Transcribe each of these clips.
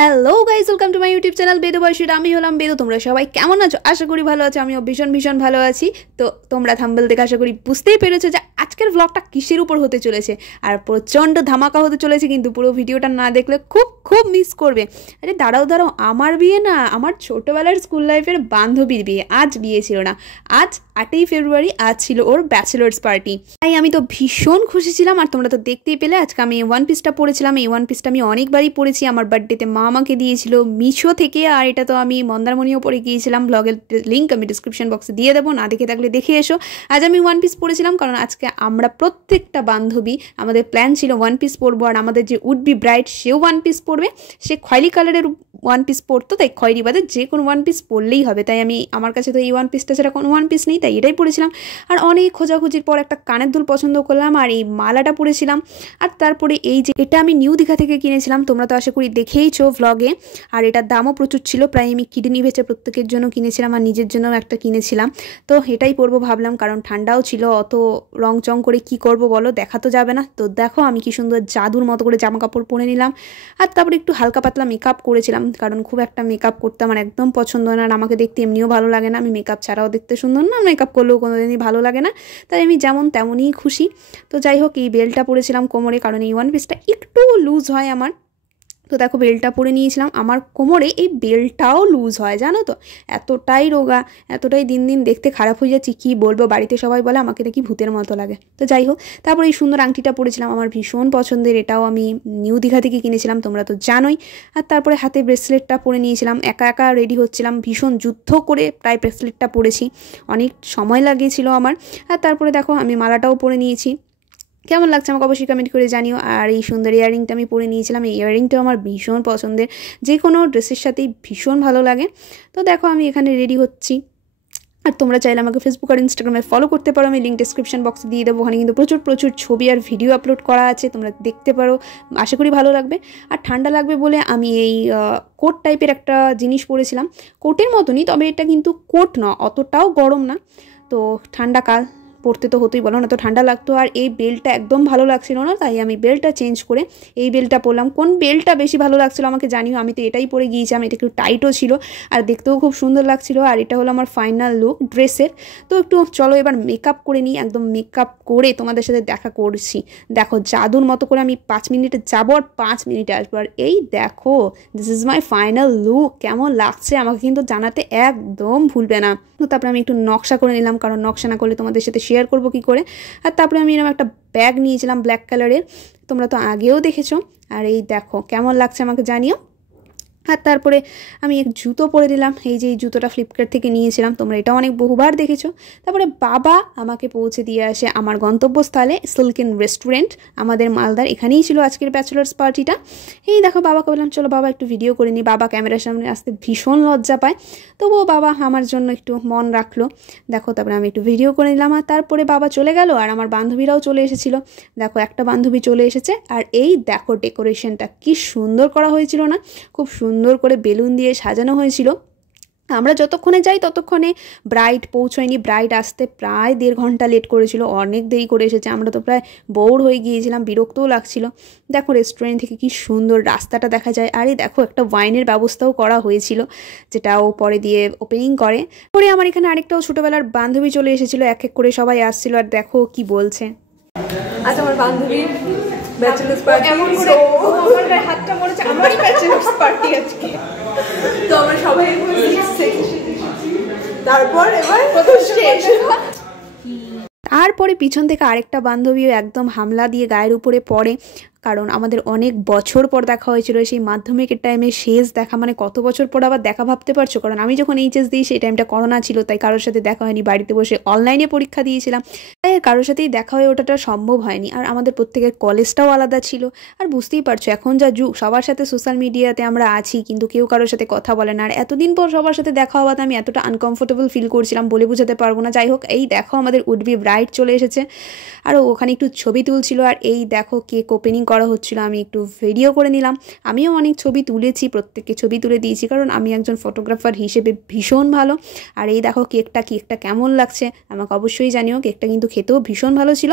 Hello guys, welcome to my YouTube channel Bedu বয়সীর। আমি হলাম বেদু। তোমরা সবাই কেমন আছো? আশা করি ভালো আছো। আমিও ভীষণ ভীষণ ভালো আছি। তো তোমরা থাম্বনেল দেখে আশা করি বুঝতেই পেরেছো যে আজকের ব্লগটা কিসের উপর হতে চলেছে। আর প্রচণ্ড ধামাকা হতে চলেছে, কিন্তু পুরো ভিডিওটা না দেখলে খুব খুব মিস করবে। আরে দাঁড়াও দাঁড়াও, আমার বিয়ে না, আমার ছোটোবেলার স্কুল লাইফের বান্ধবীর বিয়ে। আজ বিয়ে ছিল না, আজ 8ই ফেব্রুয়ারি, আজ ছিল ওর ব্যাচেলার্স পার্টি। তাই আমি তো ভীষণ খুশি ছিলাম। আর তোমরা তো দেখতেই পেলে আজকে আমি ওয়ান পিসটা পরেছিলাম। এই ওয়ান পিসটা আমি অনেকবারই পরেছি। আমার বার্থডেতে মা আমাকে দিয়েছিল মিশো থেকে, আর এটা তো আমি মন্দারমণিও পরে গিয়েছিলাম। ব্লগের লিঙ্ক আমি ডিসক্রিপশন বক্সে দিয়ে দেবো, না দেখে থাকলে দেখে এসো। আজ আমি ওয়ান পিস পরেছিলাম কারণ আজকে আমরা প্রত্যেকটা বান্ধবী, আমাদের প্ল্যান ছিল ওয়ান পিস পরবো। আর আমাদের যে উড বি ব্রাইড, সেও ওয়ান পিস পরবে। সে খয়েরি কালারের ওয়ান পিস পরতো, তাই খয়েরি বাদে যে কোনো ওয়ান পিস পরলেই হবে। তাই আমি, আমার কাছে তো এই ওয়ান পিসটা ছাড়া কোনো ওয়ান পিস নেই, তাই এটাই পরেছিলাম। আর অনেক খোঁজাখুঁজির পর একটা কানের দুল পছন্দ করলাম, আর এই মালাটা পরেছিলাম। আর তারপরে এই যে এটা আমি নিউ দীঘা থেকে কিনেছিলাম, তোমরা তো আশা করি দেখেইছো ভ্লগে। আর এটার দামও প্রচুর ছিল, প্রায় আমি কিডনি বেচে প্রত্যেকের জন্য কিনেছিলাম, আর নিজের জন্য একটা কিনেছিলাম। তো এটাই পরবো ভাবলাম, কারণ ঠান্ডাও ছিল। অত রং চং করে কি করব বলো, দেখা তো যাবে না। তো দেখো আমি কি সুন্দর জাদুর মতো করে জামা কাপড় পরে নিলাম। আর তারপরে একটু হালকা পাতলা মেকআপ করেছিলাম, কারণ খুব একটা মেকআপ করতে আমার একদম পছন্দ না। আর আমাকে দেখতে এমনিও ভালো লাগে না, আমি মেকআপ ছাড়াও দেখতে সুন্দর না, মেকআপ করলেও কোনোদিনই ভালো লাগে না। তাই আমি যেমন তেমনই খুশি। তো যাই হোক, এই বেলটা পরেছিলাম কোমরে, কারণ এই ওয়ান পিসটা একটু লুজ হয় আমার। তো দেখো বেল্টটা পরে নিয়েছিলাম। আমার কোমরে এই বেল্টটাও লুজ হয়, জানো তো। এতটাই রোগা, এতটাই দিন দিন দেখতে খারাপ হয়ে যাচ্ছি, কী বলবো। বাড়িতে সবাই বলে আমাকে দেখি ভূতের মতো লাগে। তো যাই হোক, তারপর এই সুন্দর আংটিটা পরেছিলাম, আমার ভীষণ পছন্দের। এটাও আমি নিউ দীঘা থেকে কিনেছিলাম, তোমরা তো জানোই। আর তারপরে হাতে ব্রেসলেটটা পরে নিয়েছিলাম। একা একা রেডি হচ্ছিলাম, ভীষণ যুদ্ধ করে প্রায় ব্রেসলেটটা পরেছি, অনেক সময় লাগিয়েছিল আমার। আর তারপরে দেখো আমি মালাটাও পরে নিয়েছি। কেমন লাগছে আমাকে অবশ্যই কমেন্ট করে জানিও। আর এই সুন্দর ইয়াররিংটা আমি পরে নিয়েছিলাম। এই ইয়াররিংটাও আমার ভীষণ পছন্দের, যে কোনো ড্রেসের সাথেই ভীষণ ভালো লাগে। তো দেখো আমি এখানে রেডি হচ্ছি। আর তোমরা চাইলে আমাকে ফেসবুক আর ইনস্টাগ্রামে ফলো করতে পারো, আমি লিঙ্ক ডিসক্রিপশন বক্সে দিয়ে দেবো। ওখানে কিন্তু প্রচুর প্রচুর ছবি আর ভিডিও আপলোড করা আছে, তোমরা দেখতে পারো। আশা করি ভালো লাগবে। আর ঠান্ডা লাগবে বলে আমি এই কোট টাইপের একটা জিনিস পরেছিলাম, কোটের মতনই, তবে এটা কিন্তু কোট না, অতটাও গরম না। তো ঠান্ডা কাল পরতে তো হতোই, বলো না, তো ঠান্ডা লাগতো। আর এই বেল্টটা একদম ভালো লাগছিল না, তাই আমি বেল্টটা চেঞ্জ করে এই বেল্টটা পরলাম। কোন বেল্টটা বেশি ভালো লাগছিল আমাকে জানিও। আমি তো এটাই পরে গিয়েছিলাম, এটা একটু টাইটও ছিল আর দেখতেও খুব সুন্দর লাগছিল। আর এটা হলো আমার ফাইনাল লুক ড্রেসের। তো একটু চলো এবার মেকআপ করে নিই। একদম মেকআপ করে তোমাদের সাথে দেখা করছি। দেখো জাদুর মতো করে আমি 5 মিনিটে যাবো আর 5 মিনিটে আসবো। আর এই দেখো, this is my final look. কেমন লাগছে আমাকে কিন্তু জানাতে একদম ভুলবে না। তো তারপরে আমি একটু নকশা করে নিলাম, কারণ নকশা না করলে তোমাদের সাথে শেয়ার করবো কী করে। আর তারপরে আমি এরকম একটা ব্যাগ নিয়েছিলাম ব্ল্যাক কালারের, তোমরা তো আগেও দেখেছো। আর এই দেখো কেমন লাগছে আমাকে জানিও। আর তারপরে আমি এক জুতো পরে দিলাম, এই যে এই জুতোটা ফ্লিপকার্ট থেকে নিয়েছিলাম, তোমরা এটা অনেক বহুবার দেখেছো। তারপরে বাবা আমাকে পৌঁছে দিয়ে আসে আমার গন্তব্যস্থলে, সিল্কিন রেস্টুরেন্ট, আমাদের মালদার। এখানেই ছিল আজকের ব্যাচেলার্স পার্টিটা। এই দেখো বাবাকে বললাম চলো বাবা একটু ভিডিও করে নিই। বাবা ক্যামেরার সামনে আসতে ভীষণ লজ্জা পায়, তবুও বাবা আমার জন্য একটু মন রাখলো। দেখো তারপরে আমি একটু ভিডিও করে নিলাম। আর তারপরে বাবা চলে গেল, আর আমার বান্ধবীরাও চলে এসেছিলো। দেখো একটা বান্ধবী চলে এসেছে। আর এই দেখো ডেকোরেশনটা কি সুন্দর করা হয়েছিল না, খুব সুন্দর করে বেলুন দিয়ে সাজানো হয়েছিল। আমরা যতক্ষণে যাই ততক্ষণে ব্রাইড পৌঁছয়নি। ব্রাইড আসতে প্রায় 1.5 ঘন্টা লেট করেছিল, অনেক দেরি করে এসেছে। আমরা তো প্রায় বোর হয়ে গিয়েছিলাম, বিরক্তও লাগছিল। দেখো রেস্টুরেন্ট থেকে কি সুন্দর রাস্তাটা দেখা যায়। আর এই দেখো একটা ওয়াইনের ব্যবস্থাও করা হয়েছিল, যেটা ও পরে দিয়ে ওপেনিং করে। পরে আমার এখানে আরেকটাও ছোটোবেলার বান্ধবী চলে এসেছিলো, এক এক করে সবাই আসছিল। আর দেখো কি বলছে। আজ আমার বান্ধবী ব্যাচেলার্স পার্টি, এমন করে আমার গায়ে হাতটা পড়েছে, আমারই ব্যাচেলার্স পার্টি আজকে। তো আমরা সবাই তারপর এবার শেষ। তারপরে পিছন থেকে আরেকটা বান্ধবীও একদম হামলা দিয়ে গায়ের উপরে পড়ে, কারণ আমাদের অনেক বছর পর দেখা হয়েছিল। সেই মাধ্যমিকের টাইমে শেষ দেখা, মানে কত বছর পর আবার দেখা ভাবতে পারছো। কারণ আমি যখন এইচএস দিই সেই টাইমটা করোনা ছিল, তাই কারোর সাথে দেখা হয়নি। বাড়িতে বসে অনলাইনে পরীক্ষা দিয়েছিলাম, তাই কারোর সাথেই দেখা হয়ে ওঠাটা সম্ভব হয়নি। আর আমাদের প্রত্যেকের কলেজটাও আলাদা ছিল। আর বুঝতেই পারছো এখন যা যুগ, সবার সাথে সোশ্যাল মিডিয়াতে আমরা আছি, কিন্তু কেউ কারোর সাথে কথা বলে না। আর এতদিন পর সবার সাথে দেখা হওয়াতে আমি এতটা আনকমফোর্টেবল ফিল করছিলাম, বলে বোঝাতে পারবো না। যাই হোক, এই দেখো আমাদের উড বি ব্রাইড চলে এসেছে, আর ওখানে একটু ছবি তুলছিল। আর এই দেখো কেক ওপেনিং করা হচ্ছিলো আমি একটু ভিডিও করে নিলাম। আমিও অনেক ছবি তুলেছি, প্রত্যেককে ছবি তুলে দিয়েছি, কারণ আমি একজন ফটোগ্রাফার হিসেবে ভীষণ ভালো। আর এই দেখো কেকটা কেমন লাগছে আমাকে অবশ্যই জানিও। কেকটা কিন্তু খেতেও ভীষণ ভালো ছিল।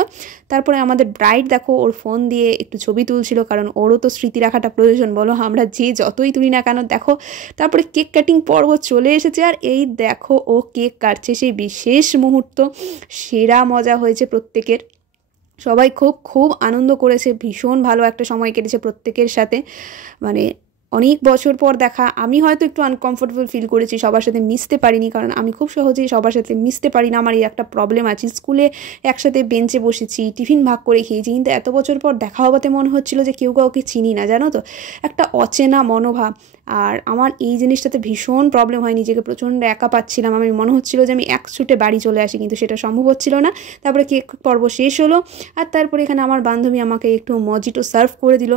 তারপরে আমাদের ব্রাইড দেখো ওর ফোন দিয়ে একটু ছবি তুলছিল, কারণ ওরও তো স্মৃতি রাখাটা প্রয়োজন, বলো আমরা যে যতই তুলি না কেন। দেখো তারপরে কেক কাটিং পর্ব চলে এসেছে, আর এই দেখো ও কেক কাটছে, সেই বিশেষ মুহূর্ত। সেরা মজা হয়েছে প্রত্যেকের, সবাই খুব আনন্দ করেছে, ভীষণ ভালো একটা সময় কেটেছে প্রত্যেকের সাথে। মানে অনেক বছর পর দেখা। আমি হয়তো একটু আনকমফোর্টেবল ফিল করেছি, সবার সাথে মিশতে পারিনি, কারণ আমি খুব সহজেই সবার সাথে মিশতে পারি না। আমার এই একটা প্রবলেম আছে। স্কুলে একসাথে বেঞ্চে বসেছি, টিফিন ভাগ করে খেয়েছি, কিন্তু এত বছর পর দেখা হওয়াতে মনে হচ্ছিল যে কেউ কাউকে চিনি না, জানো তো, একটা অচেনা মনোভাব। আর আমার এই জিনিসটাতে ভীষণ প্রবলেম হয়, নিজেকে প্রচণ্ড একা পাচ্ছিলাম। আমি মনে হচ্ছিল যে আমি এক ছুটে বাড়ি চলে আসি, কিন্তু সেটা সম্ভব হচ্ছিল না। তারপরে কেক পর্ব শেষ হলো, আর তারপরে এখানে আমার বান্ধবী আমাকে একটু মজিটো সার্ভ করে দিল।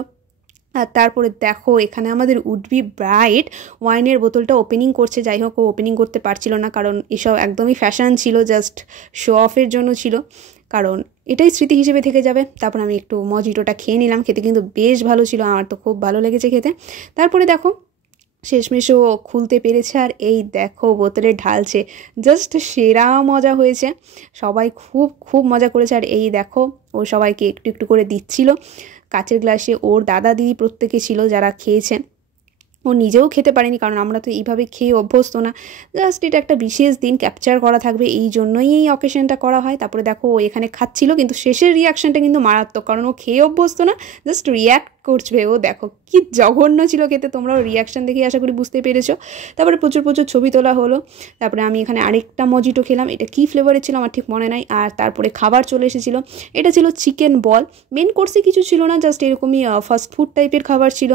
আর তারপরে দেখো এখানে আমাদের উডবি ব্রাইড ওয়াইনের বোতলটা ওপেনিং করছে। যাই হোক, ও ওপেনিং করতে পারছিল না, কারণ এসব একদমই ফ্যাশন ছিল, জাস্ট শো অফের জন্য ছিল, কারণ এটাই স্মৃতি হিসেবে থেকে যাবে। তারপর আমি একটু মজিটোটা খেয়ে নিলাম, খেতে কিন্তু বেশ ভালো ছিল, আমার তো খুব ভালো লেগেছে খেতে। তারপরে দেখো শেষমেশও খুলতে পেরেছে, আর এই দেখো বোতলে ঢালছে, জাস্ট সেরা মজা হয়েছে। সবাই খুব মজা করেছে। আর এই দেখো ও সবাইকে একটু একটু করে দিচ্ছিল কাচের গ্লাসে। ওর দাদা দিদি প্রত্যেকে ছিল যারা খেয়েছে, ও নিজেও খেতে পারেনি, কারণ আমরা তো এইভাবে খেয়ে অভ্যস্ত না। জাস্ট এটা একটা বিশেষ দিন ক্যাপচার করা থাকবে, এই জন্যই এই অকেশনটা করা হয়। তারপরে দেখো ও এখানে খাচ্ছিল, কিন্তু শেষের রিয়াকশানটা কিন্তু মারাত্মক, কারণ ও খেয়ে অভ্যস্ত না, জাস্ট রিয়াক্ট করছে। ও দেখো কি জঘন্য ছিল খেতে, তোমরাও রিয়াকশান দেখে আশা করি বুঝতে পেরেছো। তারপরে প্রচুর ছবি তোলা হলো। তারপরে আমি এখানে আরেকটা মজিটো খেলাম, এটা কী ফ্লেভারের ছিল আমার ঠিক মনে নাই। আর তারপরে খাবার চলে এসেছিলো, এটা ছিল চিকেন বল। মেন কোর্সে কিছু ছিল না, জাস্ট এরকমই ফাস্ট ফুড টাইপের খাবার ছিল।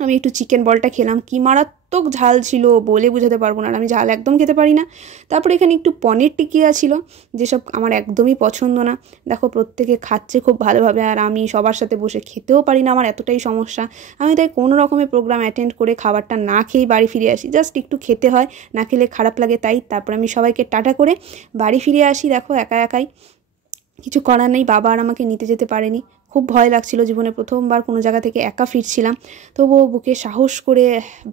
আমি একটু চিকেন বলটা খেলাম, কি মারাত্মক ঝাল ছিল বলে বোঝাতে পারবো না, আর আমি ঝাল একদম খেতে পারি না। তারপরে এখানে একটু পনির টিকিয়া ছিল, যেসব আমার একদমই পছন্দ না। দেখো প্রত্যেকে খাচ্ছে খুব ভালোভাবে, আর আমি সবার সাথে বসে খেতেও পারি না, আমার এতটাই সমস্যা। আমি তাই কোনো রকমের প্রোগ্রাম অ্যাটেন্ড করে খাবারটা না খেয়েই বাড়ি ফিরে আসি, জাস্ট একটু খেতে হয়, না খেলে খারাপ লাগে তাই। তারপর আমি সবাইকে টাটা করে বাড়ি ফিরে আসি। দেখো একাই, কিছু করার নেই, বাবা আর আমাকে নিতে যেতে পারেনি। খুব ভয় লাগছিল, জীবনে প্রথমবার কোনো জায়গা থেকে একা ফিরছিলাম, তবুও বুকে সাহস করে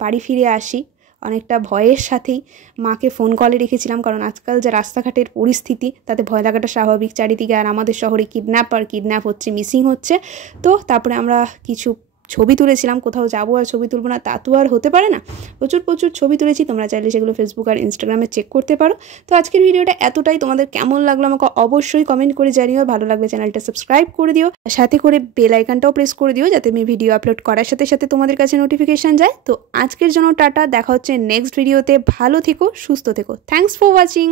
বাড়ি ফিরে আসি অনেকটা ভয়ের সাথেই। মাকে ফোন কলে রেখেছিলাম, কারণ আজকাল যে রাস্তাঘাটের পরিস্থিতি তাতে ভয় লাগাটা স্বাভাবিক চারিদিকে। আর আমাদের শহরে কিডন্যাপ হচ্ছে, মিসিং হচ্ছে। তো তারপরে আমরা কিছু ছবি তুলেছিলাম, কোথাও যাবো আর ছবি তুলবো না তা তো আর হতে পারে না। প্রচুর ছবি তুলেছি, তোমরা চাইলে সেগুলো ফেসবুক আর ইনস্টাগ্রামে চেক করতে পারো। তো আজকের ভিডিওটা এতটাই, তোমাদের কেমন লাগলো আমাকে অবশ্যই কমেন্ট করে জানিও। ভালো লাগলে চ্যানেলটা সাবস্ক্রাইব করে দিও, সাথে করে বেল আইকনটাও প্রেস করে দিও, যাতে আমি ভিডিও আপলোড করার সাথে সাথে তোমাদের কাছে নোটিফিকেশান যায়। তো আজকের জন্য টাটা, দেখা হচ্ছে নেক্সট ভিডিওতে। ভালো থেকো, সুস্থ থেকো, থ্যাঙ্কস ফর ওয়াচিং।